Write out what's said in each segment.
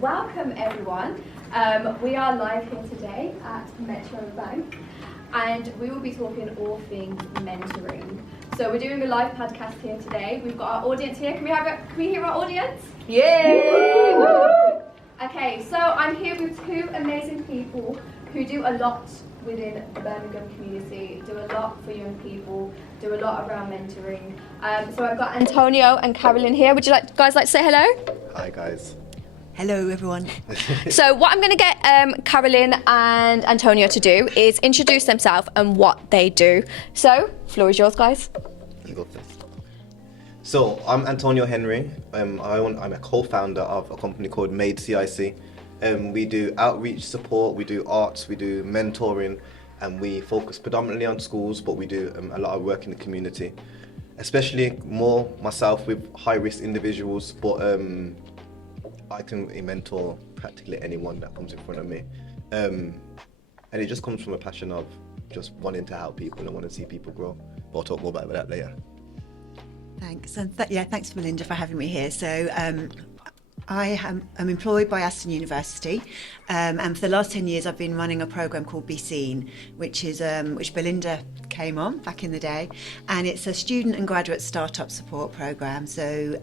Welcome everyone. We are live here today at Metro Bank and we will be talking all things mentoring. So we're doing a live podcast here today. We've got our audience here. Can we hear our audience? Yay! Woo! Okay, so I'm here with two amazing people who do a lot within the Birmingham community, do a lot for young people, do a lot around mentoring. So I've got Antonio and Carolyn here. Would you guys like to say hello? Hi guys. Hello everyone. So what I'm going to get Carolyn and Antonio to do is introduce themselves and what they do. So, floor is yours, guys. You go first. So I'm Antonio Henry. I'm a co-founder of a company called Made CIC. We do outreach support, we do arts, we do mentoring, and we focus predominantly on schools, but we do a lot of work in the community, especially more myself with high-risk individuals, but I can mentor practically anyone that comes in front of me. And it just comes from a passion of just wanting to help people and want to see people grow. But I'll talk more about that later. Thanks. And thanks Melinda for having me here. So I'm employed by Aston University, and for the last 10 years I've been running a program called Be Seen, which Belinda came on back in the day, and it's a student and graduate startup support program. So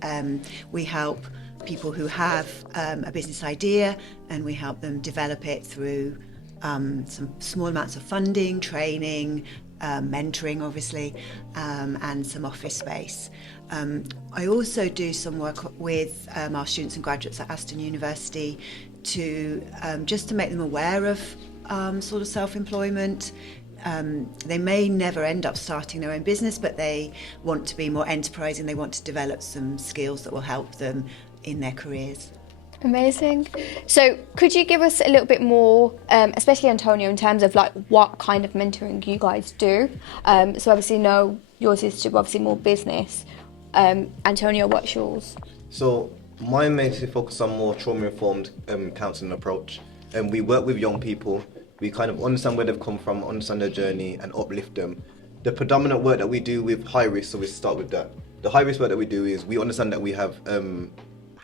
we help people who have a business idea, and we help them develop it through some small amounts of funding, training, mentoring obviously, and some office space. I also do some work with our students and graduates at Aston University to just to make them aware of sort of self-employment. They may never end up starting their own business, but they want to be more enterprising. They want to develop some skills that will help them in their careers. Amazing. So could you give us a little bit more, especially Antonio, in terms of like what kind of mentoring you guys do? So obviously know yours is to obviously more business. Antonio, what's yours? So mine mainly focus on more trauma-informed counselling approach. And we work with young people. We kind of understand where they've come from, understand their journey, and uplift them. The predominant work that we do with high risk, so we start with that. The high risk work that we do is we understand that we have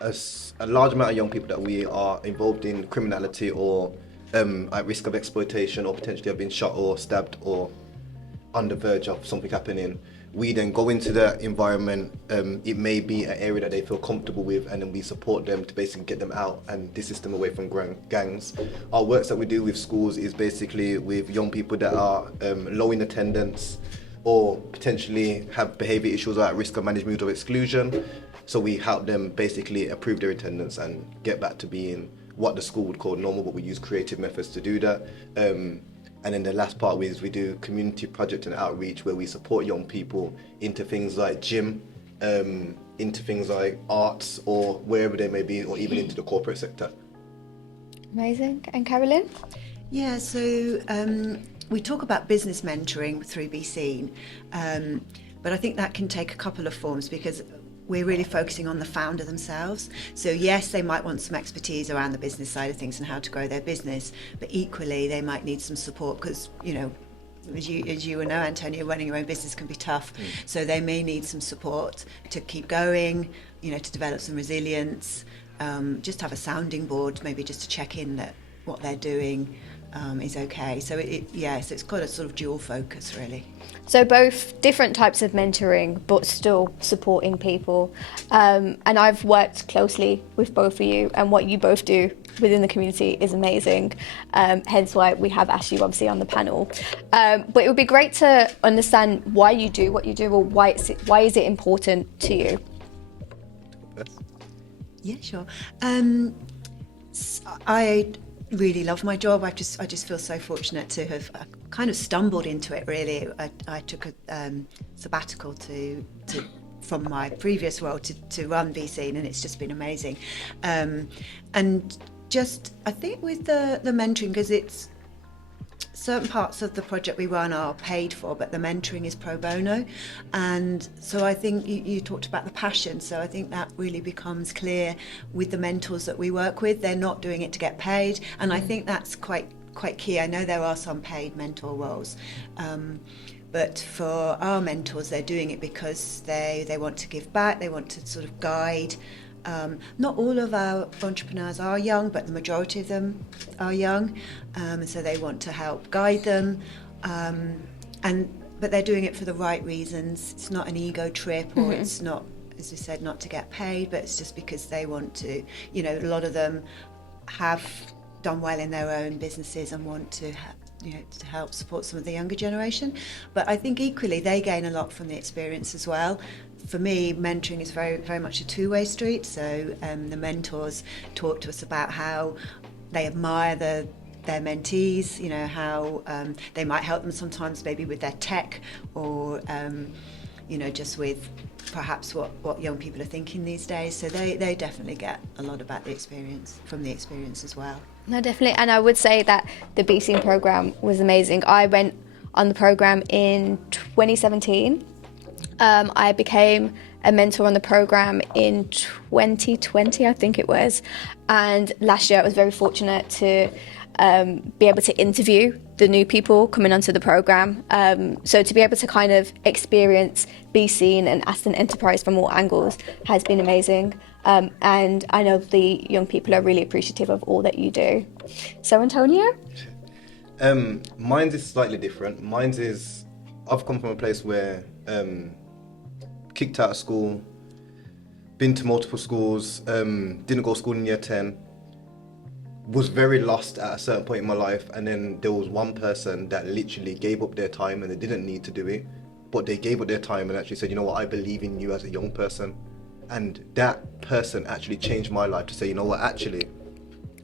a large amount of young people that we are involved in criminality or at risk of exploitation, or potentially have been shot or stabbed or on the verge of something happening. We then go into that environment. It may be an area that they feel comfortable with, and then we support them to basically get them out and distance them away from gangs. Our works that we do with schools is basically with young people that are low in attendance or potentially have behaviour issues or at risk of management or exclusion. So we help them basically improve their attendance and get back to being what the school would call normal, but we use creative methods to do that. And then the last part is we do community project and outreach, where we support young people into things like gym, into things like arts or wherever they may be, or even into the corporate sector. Amazing. And Carolyn? Yeah, so we talk about business mentoring through Be Seen, but I think that can take a couple of forms, because we're really focusing on the founder themselves. So yes, they might want some expertise around the business side of things and how to grow their business, but equally they might need some support because, you know, as you will know, Antonio, running your own business can be tough. So they may need some support to keep going, you know, to develop some resilience, just have a sounding board, maybe just to check in that what they're doing is okay. So it's got a sort of dual focus really. So both different types of mentoring, but still supporting people. And I've worked closely with both of you, and what you both do within the community is amazing. Hence why we have asked you obviously on the panel. But it would be great to understand why you do what you do, or why is it important to you? Yeah, sure. I really love my job. I just feel so fortunate to have kind of stumbled into it really. I took a sabbatical from my previous role to run Be Seen, and it's just been amazing. And just I think with the mentoring, because it's certain parts of the project we run are paid for, but the mentoring is pro bono. And so I think you talked about the passion, so I think that really becomes clear with the mentors that we work with. They're not doing it to get paid, and I think that's quite key. I know there are some paid mentor roles, but for our mentors, they're doing it because they want to give back, they want to sort of guide Not all of our entrepreneurs are young, but the majority of them are young, and so they want to help guide them, but they're doing it for the right reasons. It's not an ego trip, or it's not, as we said, not to get paid, but it's just because they want to. A lot of them have done well in their own businesses and want to to help support some of the younger generation. But I think equally they gain a lot from the experience as well. For me, mentoring is very, very much a two-way street. So the mentors talk to us about how they admire their mentees, how they might help them sometimes maybe with their tech, or just with perhaps what young people are thinking these days. So they definitely get a lot about the experience, from the experience as well. No, definitely. And I would say that the BCing program was amazing. I went on the program in 2017. I became a mentor on the program in 2020, I think it was. And last year I was very fortunate to be able to interview the new people coming onto the program. So to be able to kind of experience BCing and Aston Enterprise from all angles has been amazing. And I know the young people are really appreciative of all that you do. So Antonio? Mine is slightly different. Mine is, I've come from a place where kicked out of school, been to multiple schools, didn't go to school in year 10, was very lost at a certain point in my life, and then there was one person that literally gave up their time, and they didn't need to do it, but they gave up their time and actually said, you know what, I believe in you as a young person. And that person actually changed my life to say, you know what, actually,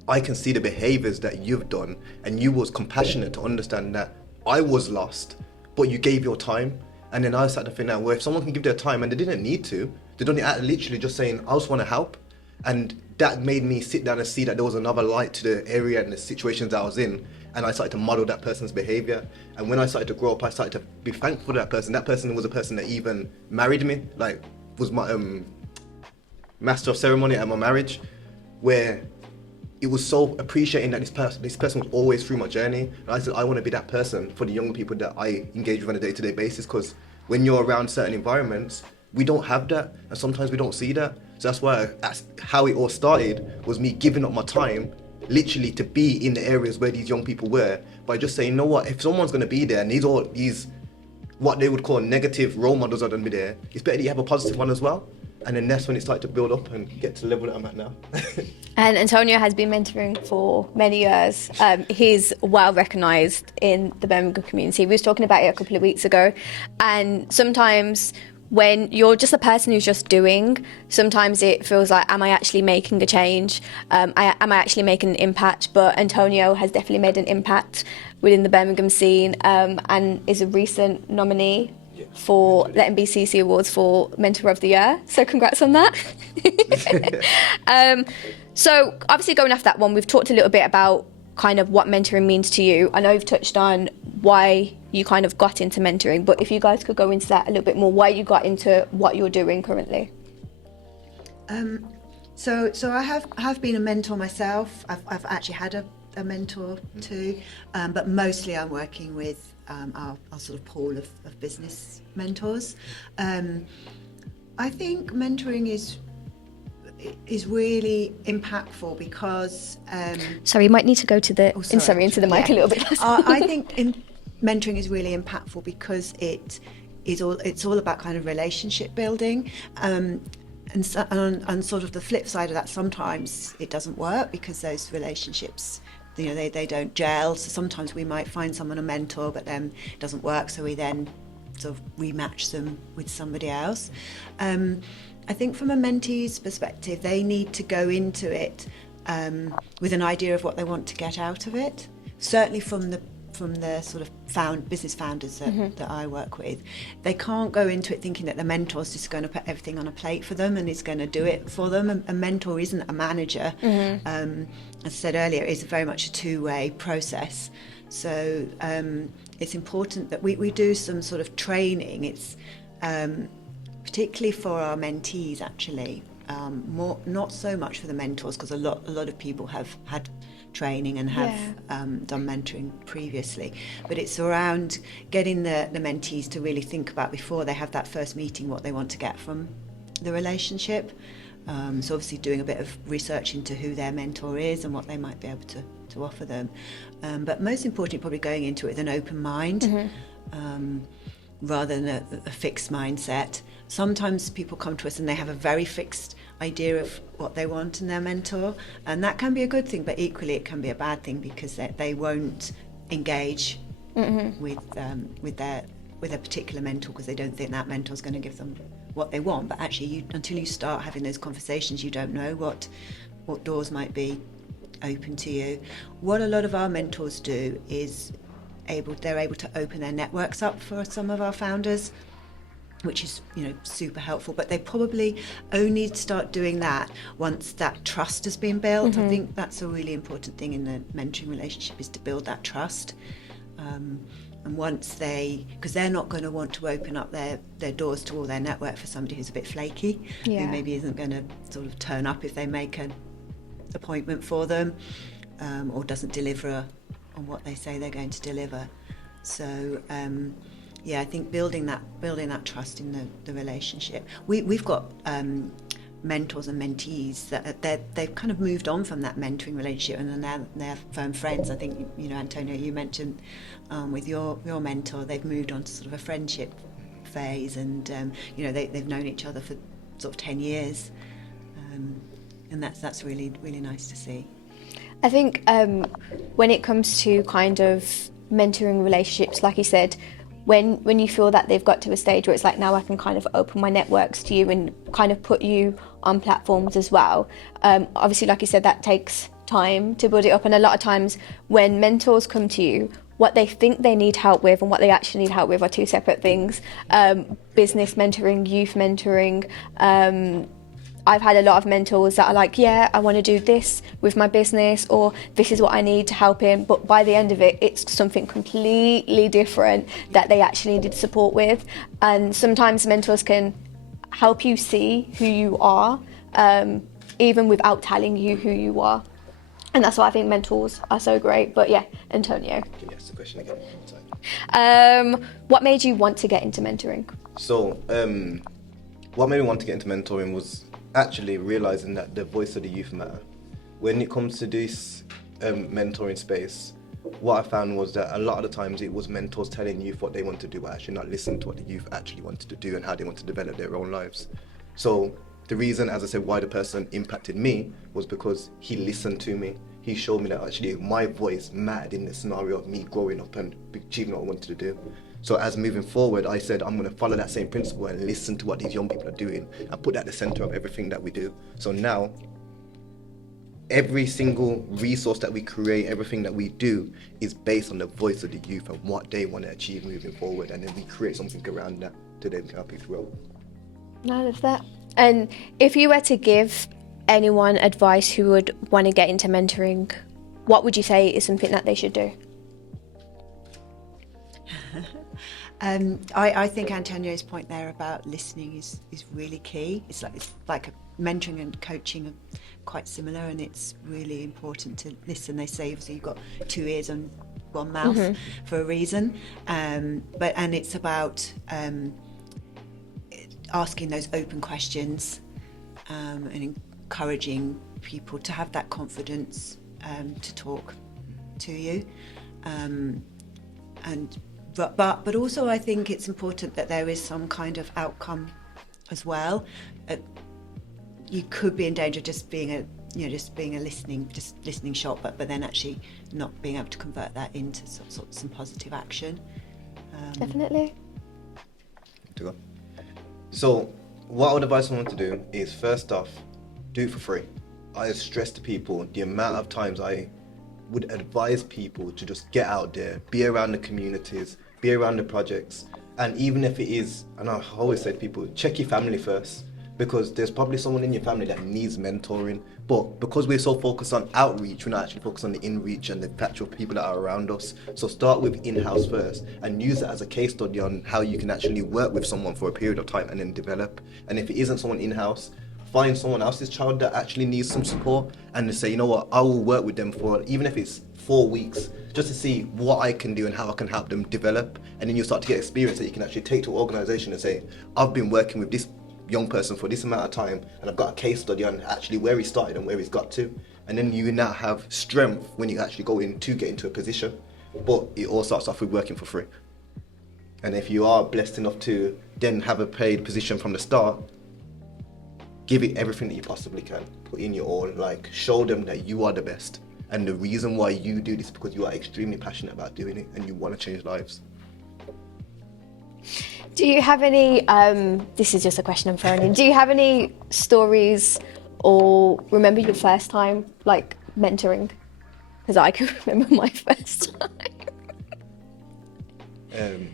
I can see the behaviors that you've done, and you was compassionate to understand that I was lost, but you gave your time. And then I started to think that, well, if someone can give their time and they didn't need to, they don't literally just saying, I just want to help. And that made me sit down and see that there was another light to the area and the situations I was in. And I started to model that person's behavior. And when I started to grow up, I started to be thankful for that person. That person was a person that even married me, like was my master of ceremony at my marriage, where it was so appreciating that this person was always through my journey. And I said, I want to be that person for the younger people that I engage with on a day-to-day basis, because when you're around certain environments, we don't have that, and sometimes we don't see that. So that's how it all started, was me giving up my time, literally to be in the areas where these young people were, by just saying, you know what, if someone's going to be there, and these what they would call negative role models are going to be there, it's better that you have a positive one as well. And then that's when it started to build up and get to the level that I'm at now. And Antonio has been mentoring for many years. He's well recognised in the Birmingham community. We was talking about it a couple of weeks ago. And sometimes when you're just a person who's just doing, sometimes it feels like, am I actually making a change? Am I actually making an impact? But Antonio has definitely made an impact within the Birmingham scene, and is a recent nominee for the NBCC Awards for Mentor of the Year. So congrats on that. So obviously going off that one, we've talked a little bit about kind of what mentoring means to you. I know you've touched on why you kind of got into mentoring, but if you guys could go into that a little bit more, why you got into what you're doing currently. So I have been a mentor myself. I've actually had a mentor too, but mostly I'm working with our sort of pool of business mentors. I think mentoring is really impactful because sorry, you might need to go to the into the mic a little bit. I think mentoring is really impactful because it's all about kind of relationship building, and sort of the flip side of that, sometimes it doesn't work because those relationships, they don't gel. So sometimes we might find someone a mentor, but then it doesn't work, so we then sort of rematch them with somebody else. I think from a mentee's perspective, they need to go into it with an idea of what they want to get out of it. Certainly from the sort of business founders that I work with, they can't go into it thinking that the mentor's just going to put everything on a plate for them and is going to do it for them. A mentor isn't a manager. As I said earlier, it's very much a two-way process. So it's important that we do some sort of training. It's particularly for our mentees, actually, more not so much for the mentors, because a lot of people have had training and have done mentoring previously, but it's around getting the mentees to really think about, before they have that first meeting, what they want to get from the relationship. So obviously doing a bit of research into who their mentor is and what they might be able to offer them. But most importantly, probably going into it with an open mind, rather than a fixed mindset. Sometimes people come to us and they have a very fixed idea of what they want in their mentor, and that can be a good thing, but equally it can be a bad thing because they won't engage with a particular mentor because they don't think that mentor is going to give them what they want. But actually, until you start having those conversations, you don't know what doors might be open to you. What a lot of our mentors do is they're able to open their networks up for some of our founders, which is super helpful, but they probably only start doing that once that trust has been built. I think that's a really important thing in the mentoring relationship, is to build that trust. And once because they're not going to want to open up their doors to all their network for somebody who's a bit flaky, who maybe isn't going to sort of turn up if they make an appointment for them, or doesn't deliver on what they say they're going to deliver. So I think building that trust in the relationship. We've got mentors and mentees that they've kind of moved on from that mentoring relationship and now they're firm friends. I think Antonio, you mentioned with your mentor, they've moved on to sort of a friendship phase, and they've known each other for sort of 10 years, and that's really, really nice to see. I think when it comes to kind of mentoring relationships, like you said, when you feel that they've got to a stage where it's like, now I can kind of open my networks to you and kind of put you on platforms as well. Obviously, like you said, that takes time to build it up. And a lot of times when mentors come to you, what they think they need help with and what they actually need help with are two separate things. Business mentoring, youth mentoring. I've had a lot of mentors that are like, yeah, I want to do this with my business, or this is what I need to help in. But by the end of it, it's something completely different that they actually need support with. And sometimes mentors can help you see who you are, even without telling you who you are. And that's why I think mentors are so great. But yeah, Antonio. Can you ask the question again? What made you want to get into mentoring? So, what made me want to get into mentoring was actually realizing that the voice of the youth matter. When it comes to this mentoring space, what I found was that a lot of the times it was mentors telling youth what they want to do, but actually not listening to what the youth actually wanted to do and how they want to develop their own lives. So the reason, as I said, why the person impacted me was because he listened to me. He showed me that actually my voice mattered in the scenario of me growing up and achieving what I wanted to do. So as moving forward, I said, I'm going to follow that same principle and listen to what these young people are doing and put that at the center of everything that we do. So now, every single resource that we create, everything that we do is based on the voice of the youth and what they want to achieve moving forward. And then we create something around that to then help it grow. I love that. And if you were to give anyone advice who would want to get into mentoring, what would you say is something that they should do? I think Antonio's point there about listening is really key. It's like mentoring and coaching are quite similar, and it's really important to listen. They say obviously you've got 2 ears and 1 mouth for a reason, and it's about asking those open questions and encouraging people to have that confidence to talk to you, But also I think it's important that there is some kind of outcome as well. You could be in danger of just being a listening shot, but then actually not being able to convert that into sort of some positive action. Definitely. So what I would advise someone to do is, first off, do it for free. I stress to people the amount of times I would advise people to just get out there, be around the communities, be around the projects, and even if it is, and I always say to people, check your family first, because there's probably someone in your family that needs mentoring, but because we're so focused on outreach, we're not actually focused on the in-reach and the actual people that are around us. So start with in-house first and use it as a case study on how you can actually work with someone for a period of time and then develop. And if it isn't someone in-house, find someone else's child that actually needs some support and say, you know what, I will work with them for, even if it's 4 weeks, just to see what I can do and how I can help them develop. And then you start to get experience that you can actually take to an organization and say, I've been working with this young person for this amount of time, and I've got a case study on actually where he started and where he's got to. And then you now have strength when you actually go in to get into a position. But it all starts off with working for free. And if you are blessed enough to then have a paid position from the start, give it everything that you possibly can. Put in your all, like show them that you are the best. And the reason why you do this is because you are extremely passionate about doing it and you want to change lives. Do you have any, this is just a question I'm throwing in, do you have any stories or remember your first time, like, mentoring? Because I can remember my first time.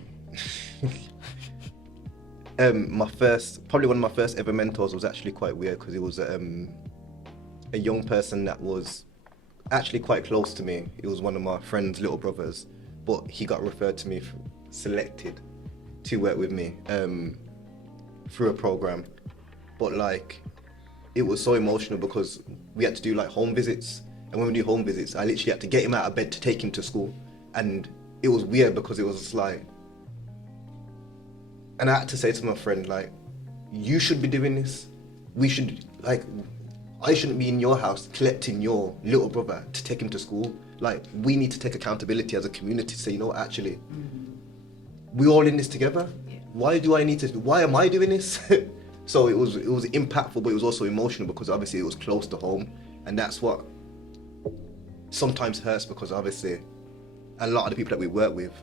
Probably one of my first ever mentors was actually quite weird because it was a young person that was actually quite close to me. It was one of my friend's little brothers, but he got referred to me, selected to work with me through a program. But like, it was so emotional because we had to do like home visits, and when we do home visits, I literally had to get him out of bed to take him to school. And it was weird because it was just like, and I had to say to my friend, like, you should be doing this. We should, like, I shouldn't be in your house collecting your little brother to take him to school. Like, we need to take accountability as a community to say, you know what, actually, we're all in this together. Yeah. Why am I doing this? So it was impactful, but it was also emotional because obviously it was close to home. And that's what sometimes hurts, because obviously a lot of the people that we work with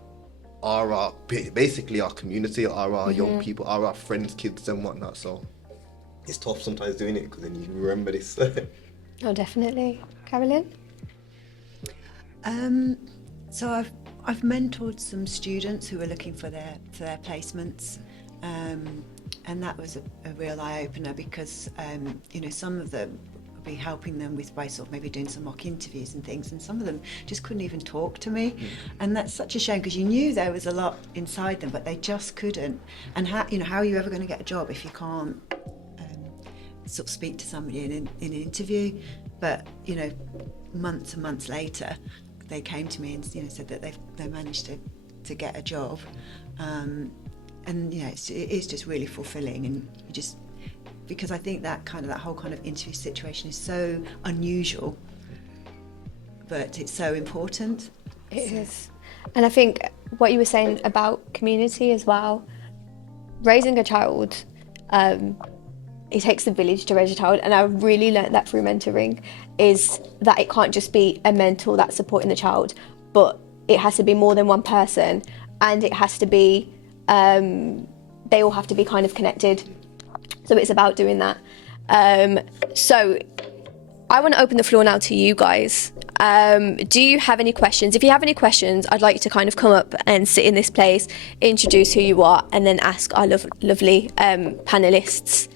are basically our community, are our young people, are our friends, kids and whatnot. So it's tough sometimes doing it because then you remember this. Oh, definitely. Carolyn? So I've mentored some students who are looking for their placements, and that was a real eye-opener because some of them will be helping them by sort of maybe doing some mock interviews and things, and some of them just couldn't even talk to me, and that's such a shame because you knew there was a lot inside them, but they just couldn't. And how are you ever going to get a job if you can't sort of speak to somebody in an interview? But months and months later, they came to me and said that they managed to get a job, and it is just really fulfilling, and you just, because I think that whole kind of interview situation is so unusual, but it's so important. It is. And I think what you were saying about community as well, raising a child, it takes a village to raise a child, and I really learnt that through mentoring, is that it can't just be a mentor that's supporting the child, but it has to be more than one person, and it has to be, they all have to be kind of connected. So it's about doing that. So I want to open the floor now to you guys. Do you have any questions? If you have any questions, I'd like you to kind of come up and sit in this place, introduce who you are, and then ask our lovely panellists.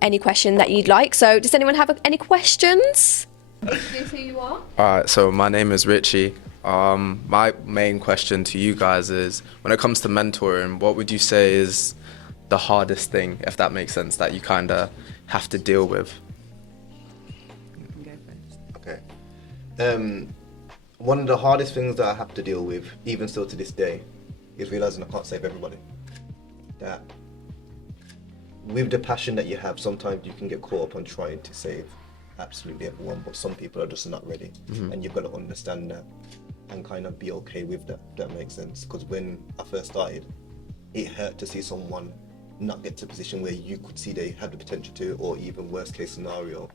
Any question that you'd like. So does anyone have any questions? Introduce who you are. Alright, so my name is Richie. My main question to you guys is, when it comes to mentoring, what would you say is the hardest thing, if that makes sense, that you kind of have to deal with? Okay. One of the hardest things that I have to deal with, even still to this day, is realizing I can't save everybody. That with the passion that you have, sometimes you can get caught up on trying to save absolutely everyone, but some people are just not ready, and you've got to understand that and kind of be okay with that. That makes sense, because when I first started, it hurt to see someone not get to a position where you could see they had the potential to, or even worst case scenario,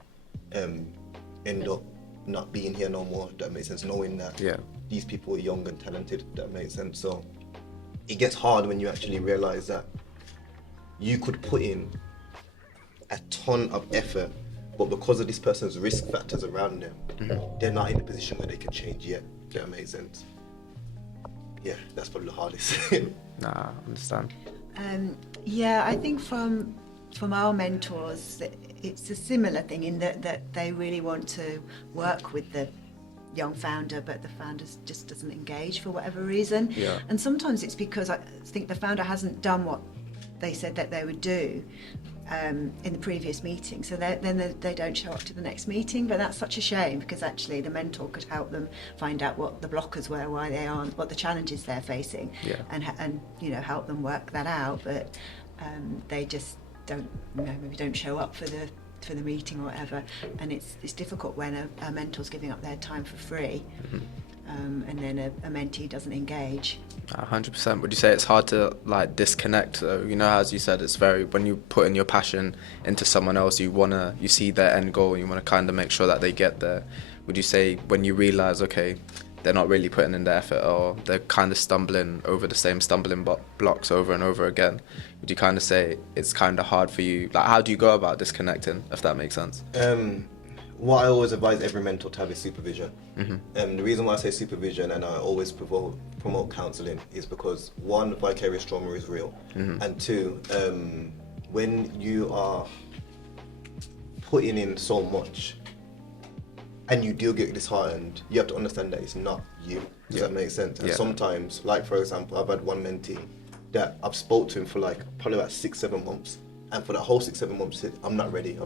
end up not being here no more. That makes sense, knowing that these people are young and talented. That makes sense. So it gets hard when you actually realize that you could put in a ton of effort, but because of this person's risk factors around them, they're not in a position where they can change yet. That makes sense. Yeah, that's probably the hardest. Nah, I understand. I think from our mentors, it's a similar thing in that they really want to work with the young founder, but the founder just doesn't engage for whatever reason. Yeah. And sometimes it's because I think the founder hasn't done what they said that they would do, in the previous meeting, so then they don't show up to the next meeting. But that's such a shame, because actually the mentor could help them find out what the blockers were, why they aren't, what the challenges they're facing, and you know, help them work that out. But they just don't, you know, maybe don't show up for the meeting or whatever, and it's difficult when a mentor's giving up their time for free, and then a mentee doesn't engage. 100%. Would you say it's hard to like disconnect? You know, as you said, it's very, when you put in your passion into someone else, you see their end goal, you want to kind of make sure that they get there. Would you say when you realize, okay, they're not really putting in the effort, or they're kind of stumbling over the same stumbling blocks over and over again, would you kind of say it's kind of hard for you? Like, how do you go about disconnecting, if that makes sense? What I always advise every mentor to have is supervision. The reason why I say supervision and I always promote counselling is because, one, vicarious trauma is real, and two, when you are putting in so much and you do get disheartened, you have to understand that it's not you. Does that make sense? And sometimes, like for example, I've had one mentee that I've spoke to him for like probably about 6-7 months, and for that whole 6-7 months, he said, I'm not ready,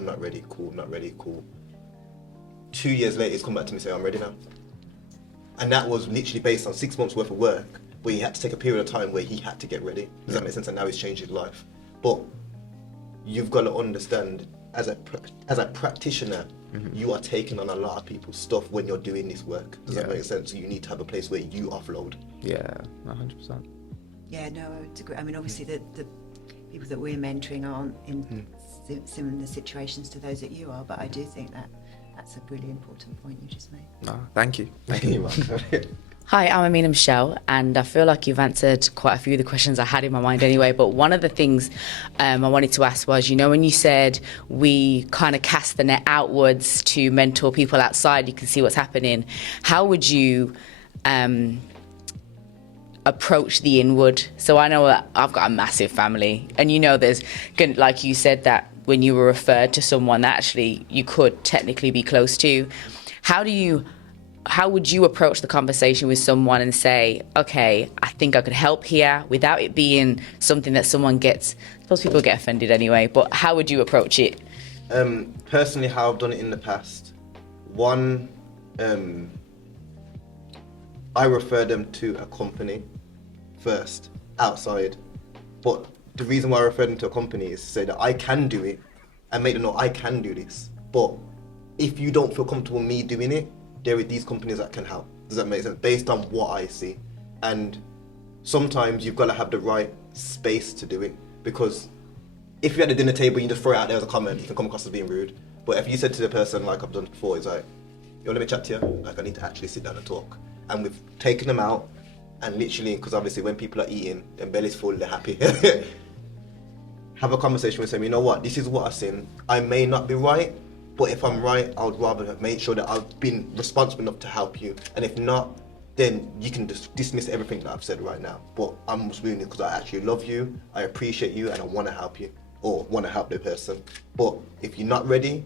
cool. 2 years later, he's come back to me and say, I'm ready now. And that was literally based on 6 months worth of work, where he had to take a period of time where he had to get ready. Does that make sense? And now he's changed his life. But you've got to understand, as a practitioner, you are taking on a lot of people's stuff when you're doing this work. Does that make sense? So you need to have a place where you offload. Yeah, 100%. Yeah, no, I would agree. I mean, obviously the people that we're mentoring aren't in similar situations to those that you are, but I do think that that's a really important point you just made. No, thank you. Thank you, Mark. Hi, I'm Amina Michelle, and I feel like you've answered quite a few of the questions I had in my mind anyway, but one of the things I wanted to ask was, you know, when you said we kind of cast the net outwards to mentor people outside, you can see what's happening, how would you approach the inward? So I know that I've got a massive family, and you know there's, like you said, that when you were referred to someone that actually you could technically be close to, how would you approach the conversation with someone and say, okay, I think I could help here, without it being something that someone gets, I suppose people get offended anyway, but how would you approach it? Personally, how I've done it in the past, one, I refer them to a company first, outside, but the reason why I refer them to a company is to say that I can do it and make them know I can do this, but if you don't feel comfortable me doing it, there are these companies that can help. Does that make sense? Based on what I see. And sometimes you've got to have the right space to do it, because if you're at the dinner table, you just throw it out there as a comment, you can come across as being rude. But if you said to the person, like I've done before, it's like, yo, let me chat to you, like I need to actually sit down and talk. And we've taken them out, and literally, because obviously when people are eating, their belly's full, they're happy. Have a conversation with them, you know what, this is what I've seen. I may not be right, but if I'm right, I would rather make sure that I've been responsible enough to help you. And if not, then you can just dismiss everything that I've said right now. But I'm just doing it because I actually love you, I appreciate you, and I want to help you, or want to help the person. But if you're not ready,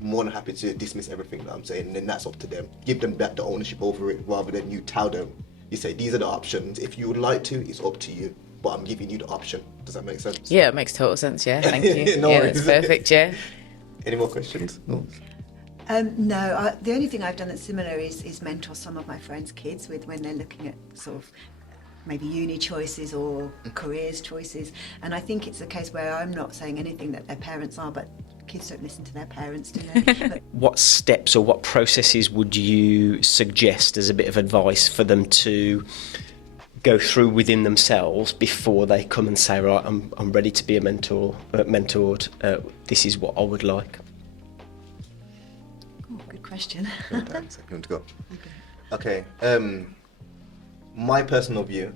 I'm more than happy to dismiss everything that I'm saying, and then that's up to them. Give them back the ownership over it, rather than you tell them. You say, these are the options. If you would like to, it's up to you. But I'm giving you the option. Does that make sense? Yeah, it makes total sense, yeah. Thank you. No yeah, worries. that's perfect, yeah. Any more questions? No. No, the only thing I've done that's similar is mentor some of my friends' kids with when they're looking at sort of maybe uni choices or careers choices. And I think it's a case where I'm not saying anything that their parents are, but kids don't listen to their parents, do they? What steps or what processes would you suggest as a bit of advice for them to go through within themselves before they come and say, right, I'm ready to be a mentored, this is what I would like? Oh, good question. You want to go? Okay. My personal view,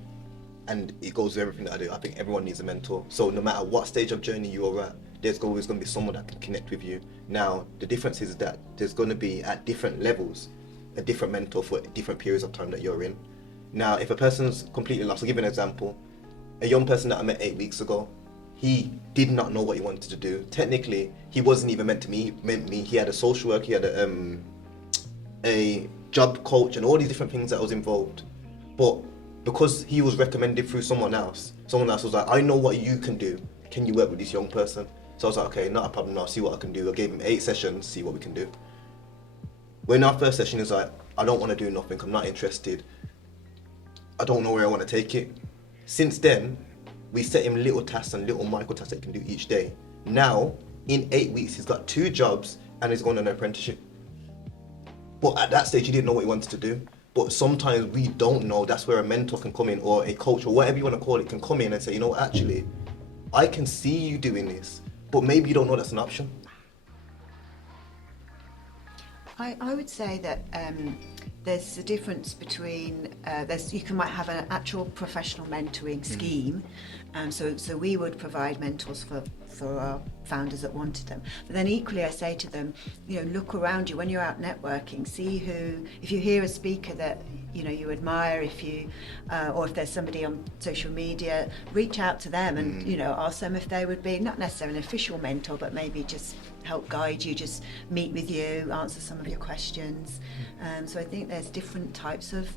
and it goes with everything that I do, I think everyone needs a mentor. So no matter what stage of journey you're at, there's always going to be someone that can connect with you. Now, the difference is that there's going to be, at different levels, a different mentor for different periods of time that you're in. Now, if a person's completely lost, I'll give you an example. A young person that I met 8 weeks ago, he did not know what he wanted to do. Technically, he wasn't even meant me. He had a social work, he had a job coach, and all these different things that was involved. But because he was recommended through someone else was like, I know what you can do. can you work with this young person? So I was like, okay, not a problem, I'll see what I can do. I gave him 8 sessions, see what we can do. When our first session is like, I don't want to do nothing, I'm not interested, I don't know where I want to take it. Since then, we set him little tasks and little micro tasks that he can do each day. Now, in 8 weeks, he's got 2 jobs and he's going on an apprenticeship. But at that stage, he didn't know what he wanted to do. But sometimes we don't know. That's where a mentor can come in, or a coach, or whatever you want to call it, can come in and say, you know, actually, I can see you doing this, but maybe you don't know that's an option. I would say that there's a difference between might have an actual professional mentoring scheme, so we would provide mentors for our founders that wanted them. But then equally, I say to them, you know, look around you when you're out networking. See if you hear a speaker that you admire, or if there's somebody on social media, reach out to them and ask them if they would be not necessarily an official mentor, but maybe just help guide you, just meet with you, answer some of your questions. So I think there's different types of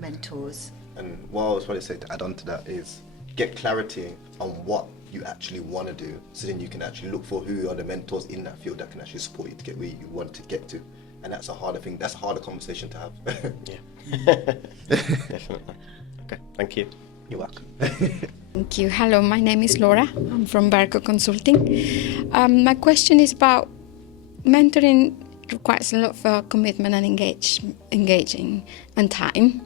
mentors. And what I was trying to say to add on to that is get clarity on what you actually want to do, so then you can actually look for who are the mentors in that field that can actually support you to get where you want to get to. And that's a harder thing, that's a harder conversation to have. Yeah, definitely. Okay, thank you. You're welcome. Thank you. Hello, my name is Laura. I'm from Barco Consulting. My question is about mentoring requires a lot of commitment and engaging and time.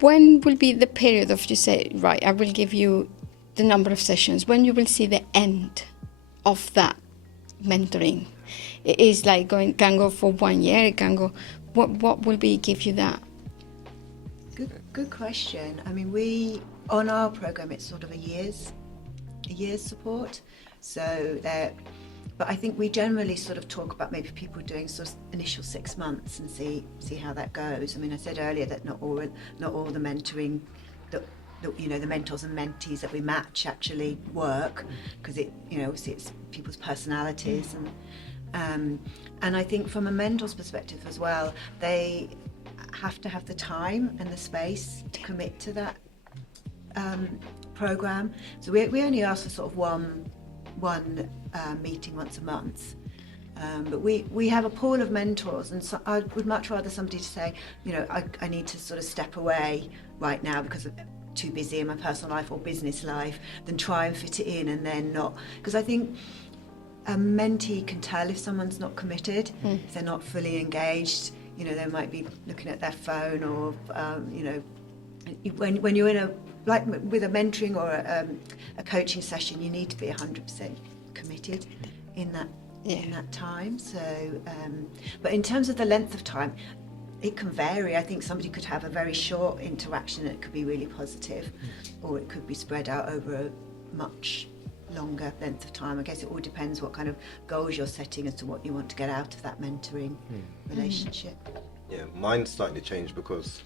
When will be the period of you say, right, I will give you the number of sessions, when you will see the end of that mentoring? It is like can go for 1 year, it can go, what will be give you that? Good question. I mean, on our program, it's sort of a year's support. So but I think we generally sort of talk about maybe people doing sort of initial 6 months and see how that goes. I mean, I said earlier that not all the mentoring the mentors and mentees that we match actually work, because obviously it's people's personalities, and I think from a mentor's perspective as well, they have to have the time and the space to commit to that program. So we only ask for sort of one meeting once a month. But we have a pool of mentors, and so I would much rather somebody to say, I need to sort of step away right now because I'm too busy in my personal life or business life, than try and fit it in and then not. Because I think a mentee can tell if someone's not committed, if they're not fully engaged. They might be looking at their phone, or when you're in like with a mentoring or a coaching session, you need to be 100% committed in that time. So, but in terms of the length of time, it can vary. I think somebody could have a very short interaction and it could be really positive, or it could be spread out over a much longer length of time. I guess it all depends what kind of goals you're setting as to what you want to get out of that mentoring relationship. Yeah, mine's slightly changed because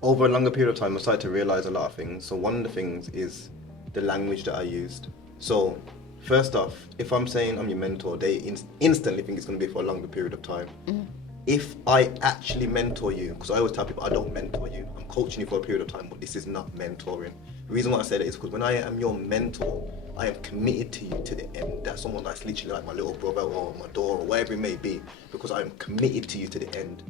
over a longer period of time I started to realise a lot of things. So one of the things is the language that I used. So first off, if I'm saying I'm your mentor, they instantly think it's going to be for a longer period of time. If I actually mentor you, because I always tell people I don't mentor you, I'm coaching you for a period of time, but this is not mentoring. The reason why I say that is because when I am your mentor, I am committed to you to the end. That's someone that's literally like my little brother or my daughter or whatever it may be, because I am committed to you to the end.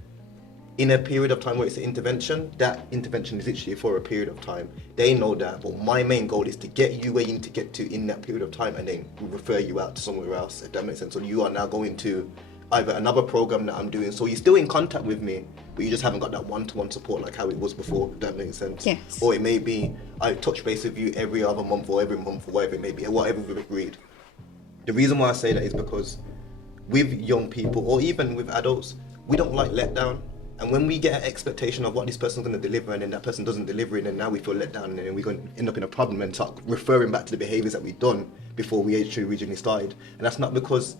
In a period of time where it's an intervention, that intervention is literally for a period of time. They know that, but my main goal is to get you where you need to get to in that period of time, and then refer you out to somewhere else, if that makes sense. So you are now going to either another program that I'm doing, so you're still in contact with me, but you just haven't got that one-to-one support like how it was before, if that makes sense. Yes. Or it may be I touch base with you every other month or every month or whatever it may be, or whatever we've agreed. The reason why I say that is because with young people, or even with adults, we don't like letdown. And when we get an expectation of what this person's going to deliver, and then that person doesn't deliver it, and now we feel let down, and then we're going to end up in a problem and start referring back to the behaviours that we've done before we actually originally started. And that's not because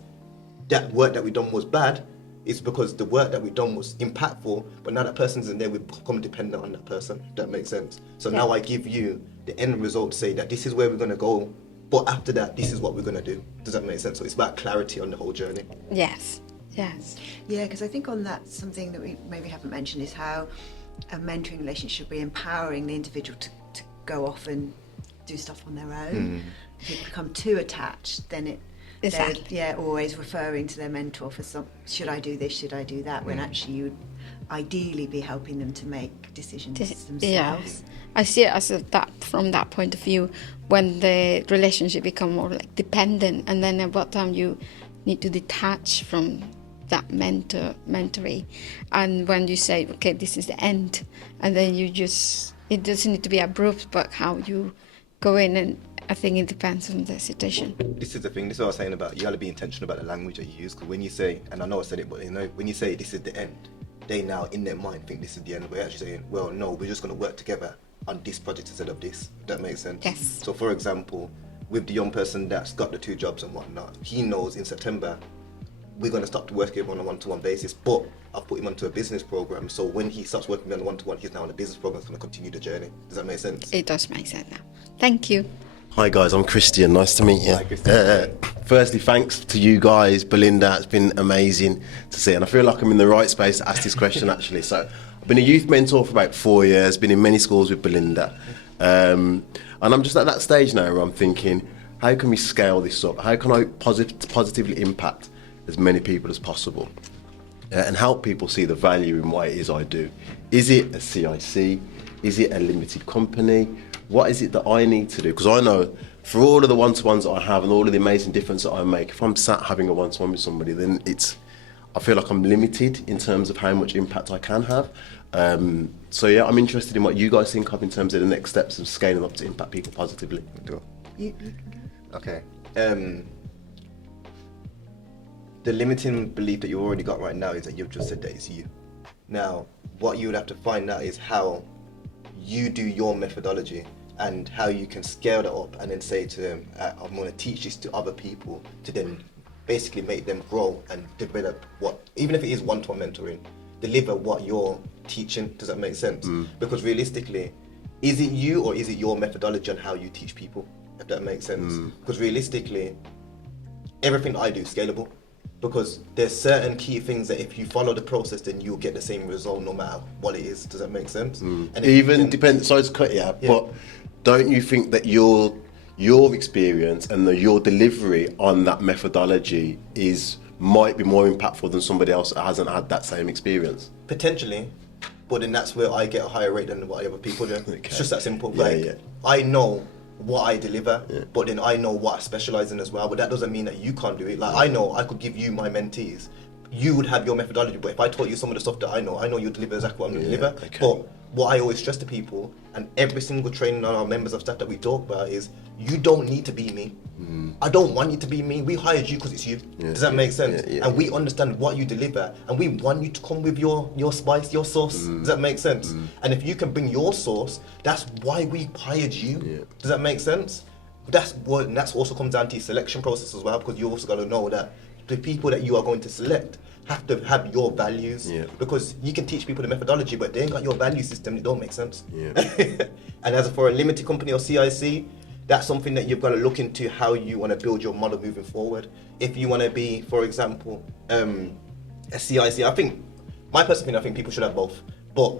that work that we done was bad, it's because the work that we done was impactful, but now that person's in there, we become dependent on that person, if that makes sense. So now I give you the end result to say that this is where we're going to go, but after that, this is what we're going to do. Does that make sense? So it's about clarity on the whole journey. Yes. Yeah, because I think on that, something that we maybe haven't mentioned is how a mentoring relationship should be empowering the individual to go off and do stuff on their own. If you become too attached, then they're always referring to their mentor for should I do this, should I do that, when actually you would ideally be helping them to make decisions themselves. Yeah, I see it as from that point of view, when the relationship become more like dependent, and then at what time you need to detach from that mentoree, and when you say, okay, this is the end, and then it doesn't need to be abrupt, but how you go in, and I think it depends on the situation. This is the thing, this is what I was saying about, you got to be intentional about the language that you use, because when you say, and I know I said it, but when you say this is the end, they now in their mind think this is the end. We're actually saying, well, no, we're just going to work together on this project instead of this. If that makes sense. Yes. So for example, with the young person that's got the 2 jobs and whatnot, he knows in September we're going to stop working on a one-to-one basis, but I've put him onto a business program, so when he starts working on a one-to-one, he's now on a business program that's going to continue the journey. Does that make sense? It does make sense now. Thank you. Hi guys, I'm Christian. Nice to meet you. Hi, Christian. Firstly, thanks to you guys, Belinda. It's been amazing to see, and I feel like I'm in the right space to ask this question actually. So, I've been a youth mentor for about 4 years. Been in many schools with Belinda, and I'm just at that stage now where I'm thinking, how can we scale this up? How can I positively impact as many people as possible, and help people see the value in what it is I do? Is it a CIC? Is it a limited company? What is it that I need to do? Because I know for all of the one-to-ones that I have and all of the amazing difference that I make, if I'm sat having a one-to-one with somebody, then I feel like I'm limited in terms of how much impact I can have. So yeah, I'm interested in what you guys think of in terms of the next steps of scaling up to impact people positively. You can go. Okay. The limiting belief that you've already got right now is that you've just said that it's you. Now, what you would have to find out is how you do your methodology and how you can scale that up and then say to them, I'm going to teach this to other people to then basically make them grow and develop what, even if it is one-to-one mentoring, deliver what you're teaching. Does that make sense? Because realistically, is it you or is it your methodology on how you teach people? If that makes sense. Because realistically, everything I do is scalable. Because there's certain key things that if you follow the process, then you'll get the same result no matter what it is. Does that make sense? And Even depends. Sorry to cut you out, but don't you think that your experience and your delivery on that methodology might be more impactful than somebody else that hasn't had that same experience? Potentially, but then that's where I get a higher rate than what other people do. Okay. It's just that simple. Yeah. I know what I deliver, but then I know what I specialize in as well. But that doesn't mean that you can't do it. Like I know I could give you my mentees. You would have your methodology, but if I taught you some of the stuff that I know you deliver exactly what I'm going to deliver. Okay. But what I always stress to people, and every single training on our members of staff that we talk about, is you don't need to be me. I don't want you to be me. We hired you because it's you. Does that make sense? And we understand what you deliver, and we want you to come with your spice, your sauce. Does that make sense? And if you can bring your sauce, that's why we hired you. Does that make sense? That's also comes down to your selection process as well, because you also got to know that the people that you are going to select have to have your values. Because you can teach people the methodology, but they ain't got your value system, it don't make sense. And as for a limited company or CIC, that's something that you've got to look into how you want to build your model moving forward. If you want to be, for example, a CIC, my personal opinion, I think people should have both. But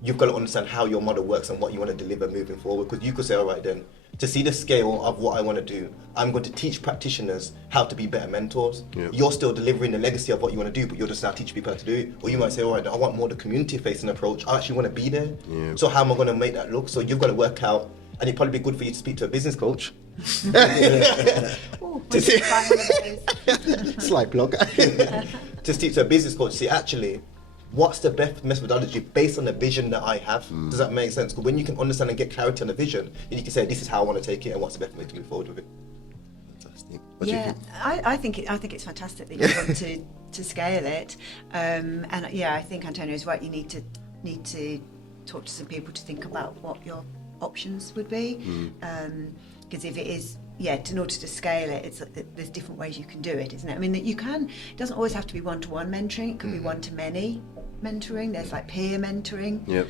you've got to understand how your model works and what you want to deliver moving forward. Because you could say, all right then, to see the scale of what I want to do, I'm going to teach practitioners how to be better mentors. You're still delivering the legacy of what you want to do, but you're just now teaching people how to do it. Or you might say, all right, I want more the community-facing approach. I actually want to be there. So how am I going to make that look? So you've got to work out, and it'd probably be good for you to speak to a business coach. Slight plug. To speak to a business coach, see actually, what's the best methodology based on the vision that I have? Does that make sense? Because when you can understand and get clarity on the vision, then you can say, this is how I want to take it and what's the best way to move forward with it. Fantastic. What do you think? I think it's fantastic that you want to scale it. And yeah, I think Antonio is right. You need to talk to some people to think about what your options would be. Because if it is, in order to scale it, there's different ways you can do it, isn't it? I mean, it doesn't always have to be one-to-one mentoring. It could be one-to-many mentoring. There's like peer mentoring.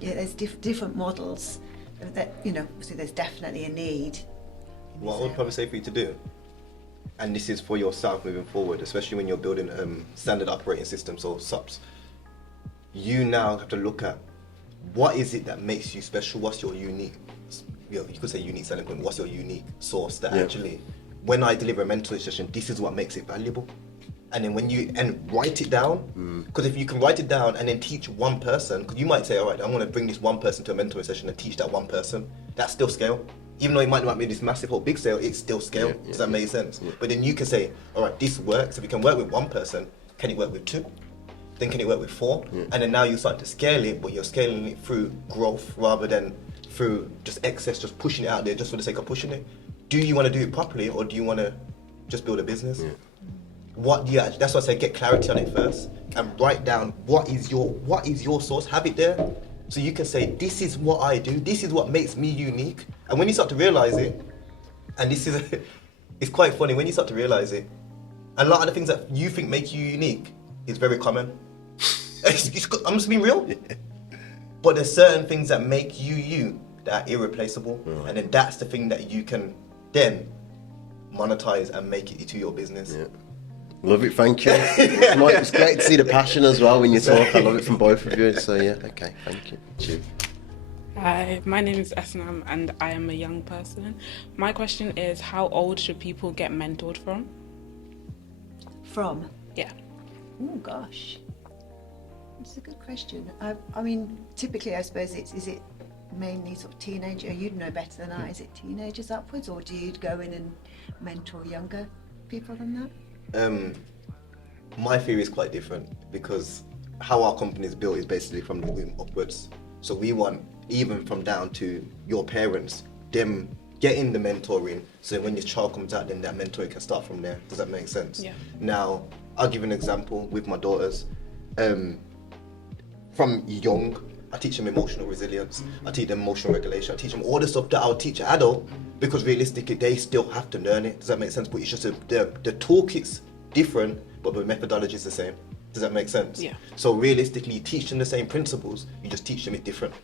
There's different models that, obviously there's definitely a need. What I would probably say for you to do, and this is for yourself moving forward, especially when you're building standard operating systems or SOPs, you now have to look at what is it that makes you special, what's your you could say unique selling point. What's your unique source that actually, when I deliver a mentoring session, this is what makes it valuable. And then write it down, because if you can write it down and then teach one person, because you might say, all right, I'm going to bring this one person to a mentoring session and teach that one person, that's still scale. Even though it might not be this massive or big scale, it's still scale. Does that make sense? But then you can say, all right, this works. If you can work with one person, can it work with 2? Then can it work with 4? And then now you start to scale it, but you're scaling it through growth rather than through just excess, just pushing it out there just for the sake of pushing it. Do you want to do it properly, or do you want to just build a business? What do you actually, that's why I say get clarity on it first and write down what is your source, have it there. So you can say, this is what I do, this is what makes me unique. And when you start to realize it, and it's quite funny, when you start to realize it, a lot of the things that you think make you unique is very common. I'm just being real. But there's certain things that make you that are irreplaceable. And then that's the thing that you can then monetize and make it into your business. Love it, thank you. It's great to see the passion as well when you talk. I love it from both of you. So yeah, okay, thank you. Cheers. Hi, my name is Esnam and I am a young person. My question is, how old should people get mentored from? From? Yeah. Oh gosh, it's a good question. I mean, typically I suppose is it mainly sort of teenager? You'd know better than I. Is it teenagers upwards, or do you go in and mentor younger people than that? My theory is quite different, because how our company is built is basically from the womb upwards. So we want, even from down to your parents, them getting the mentoring, so when your child comes out, then that mentoring can start from there. Does that make sense? Yeah. Now, I'll give an example with my daughters. From young, I teach them emotional resilience, I teach them emotional regulation, I teach them all the stuff that I'll teach an adult, because realistically they still have to learn it. Does that make sense? But it's just the toolkit's different, but the methodology is the same. Does that make sense? Yeah. So realistically, you teach them the same principles, you just teach them it different.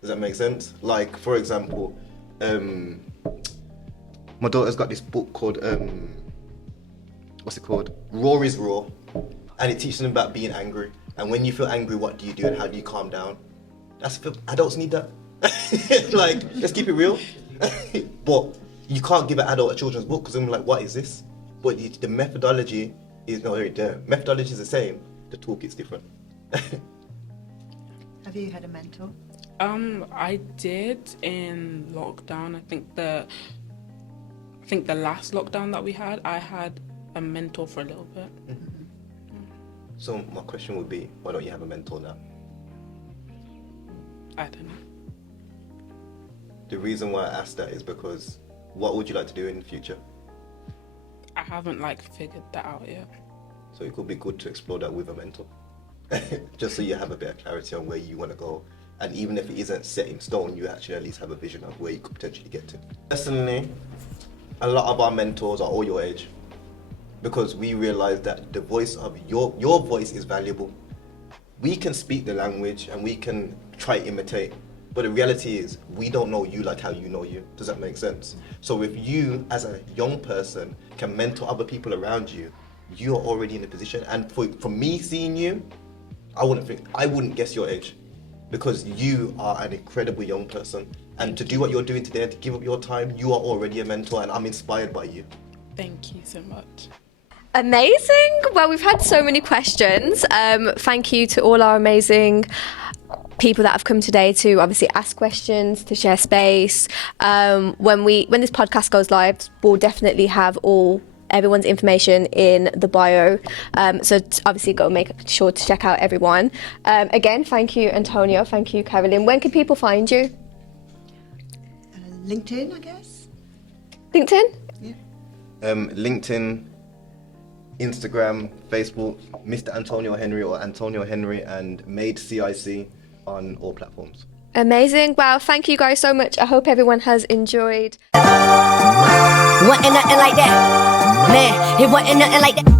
Does that make sense? Like, for example, my daughter's got this book called, what's it called? Raw is Raw. And it teaches them about being angry. And when you feel angry, what do you do and how do you calm down? Adults need that. Like, let's keep it real. But you can't give an adult a children's book, because I'm like, what is this? But the methodology is the methodology is the same. The toolkit's different. Have you had a mentor? I did in lockdown. I think the last lockdown that we had, I had a mentor for a little bit. So my question would be, why don't you have a mentor now? I don't know. The reason why I asked that is because, what would you like to do in the future? I haven't figured that out yet. So it could be good to explore that with a mentor. Just so you have a bit of clarity on where you want to go. And even if it isn't set in stone, you actually at least have a vision of where you could potentially get to. Personally, a lot of our mentors are all your age, because we realize that the voice of your voice is valuable. We can speak the language and we can try to imitate, but the reality is we don't know you like how you know you. Does that make sense? So if you, as a young person, can mentor other people around you, you're already in a position. And for me seeing you, I wouldn't guess your age, because you are an incredible young person. And to do what you're doing today, to give up your time, you are already a mentor, and I'm inspired by you. Thank you so much. Amazing. Well, we've had so many questions. Thank you to all our amazing people that have come today to obviously ask questions, to share space. When this podcast goes live, we'll definitely have everyone's information in the bio. So obviously go make sure to check out everyone. Again, thank you, Antonio. Thank you, Carolyn. When can people find you? LinkedIn, I guess. LinkedIn? Yeah. LinkedIn, Instagram, Facebook, Mr. Antonio Henry or Antonio Henry, and Made CIC on all platforms. Amazing. Well, thank you guys so much. I hope everyone has enjoyed. Wasn't nothing like that. Man, it wasn't nothing like that.